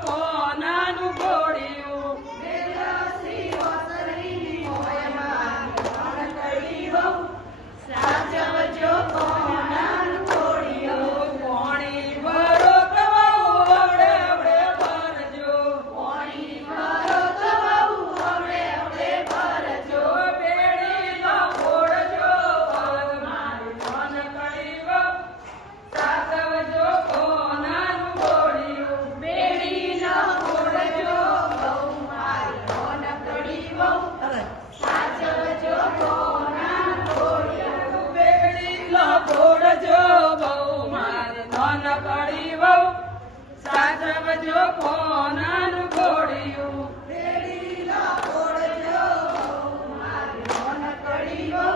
કોનાનું ઘોડિયું સાચવજો કોનાનું ઘોડિયું પોણી ભરો કવાઉ અવડે અવડે ભરજો પોણી ભરો તો બહુ અવળે અવળે ભરજો બેડીનો ફોડજો મારું મન કડીવો સાચવજો કોનાનું ઘોડિયું બેડીનો ફોડજો બહુ મારી નાનકડી વહુ સાચવજો કોનાનું ઘોડિયું બેડીનો ફોડજો બહુ મારી નાનકડી વહુ સાચવજો કોનાનું ઘોડિયું બેડીનો ફોડજો બહુ મારી નાનકડી વહુ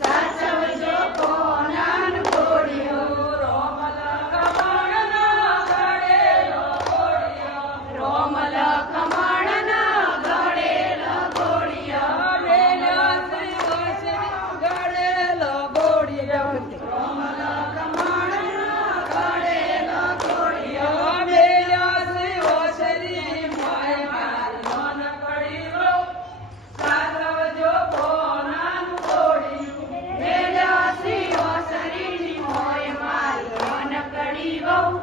સાચવજો કોનાનું ઘોડિયું રોમલ કમળના ઘડેલો ઘોડિયો રોમલ ખમણના ઘડેલો ઘોડિયો વેલા શ્રી ગળેલો ઘોડિયો રોમલ ખમણના ઘડેલો ઘોડિયો વેલા શ્રી ઓસરી માય મારી નાનકડી વહુ સાચવજો કોનાનું ઘોડિયું વેલાસી ઓસરીની મોય મારી નાનકડી વહુ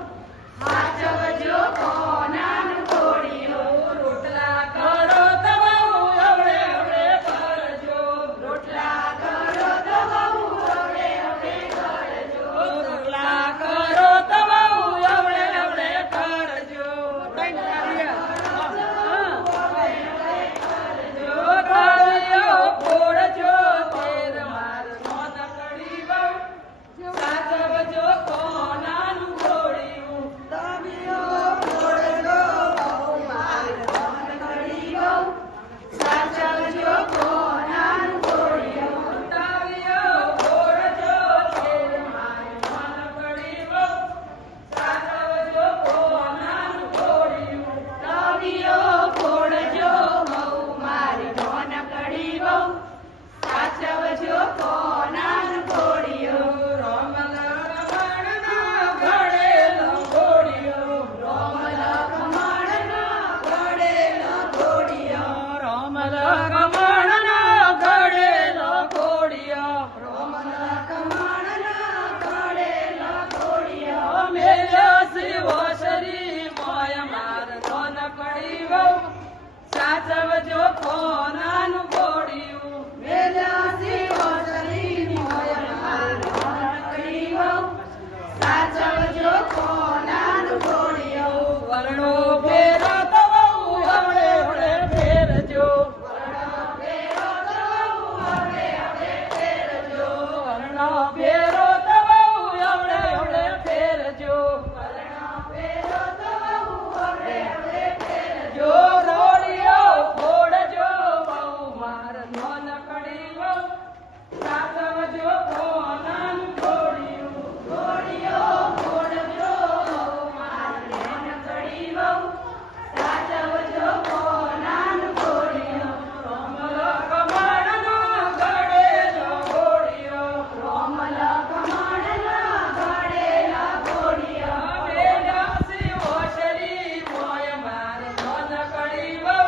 સાચવજો કોનાનું ઘોડિયું રોટલા કરો તો બહુ અવળે અવળે કરજો રોટલા કરો તો બહુ અવળે અવળે કરજો રોટલા કરો તો બહુ અવળે અવળે કરજો કાળિયો ફોડજો તેર માર નાનકડી વહુ સાચવજો કોનાનું ઘોડિયું તમિયો ફોડજો બહુ મારી નાનકડી વહુ સાચવજો કોનાનું ઘોડિયું તાળીઓ ફોડજો તેર માર નાનકડી વહુ સાચવજો કોનાનું ઘોડિયું તમિયો ફોડજો બહુ મારી નાનકડી વહુ સાચવજો કોનાનું ઘોડિયું રોમલ કમળના ઘડેલો ઘોડિયો રોમલ ખમણના ઘડેલો ઘોડિયો રોમલ કમળના ઘડેલો ઘોડિયો રોમલ ખમણના ઘડેલો ઘોડિયો મેલ્યો શિવો શરી મોય માર નાનકડી વહુ સાચવજો કોનાનું ઘોડિયું વેલાસી ઓસરીની મોય મારી નાનકડી વહુ સાચવજો કોનાનું ઘોડિયું વર્ણો ફેરો તો બહુ અવળે અવળે ફેરજો વેરો તો બહુ અવળે અવળે ફેરજો વર્ણો ફેરો તો બહુ અવળે અવળે ફેરજો વેરો તો બહુ અવળે અવળે ફેરજો જો રોડિયો ફોડજો બહુ માર નાનકડી વહુ સાચવજો કોનાનું ઘોડિયું ઘોડિયો ફોડજો બહુ મારી નાનકડી વહુ સાચવજો કોનાનું ઘોડિયું રોમલ કમળના ઘડેલો ઘોડિયો રોમલ ખમણના ઘડેલા ઘોડિયો વેલા શિવો શરી મોય માર નાનકડી વહુ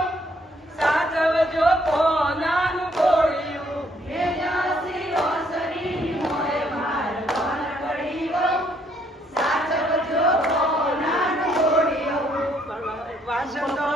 સાચવજો કોનાનું ઘોડિયું વેલાસી ઓસરીની મોય મારી નાનકડી વહુ સાચવજો કોનાનું ઘોડિયું વાસણો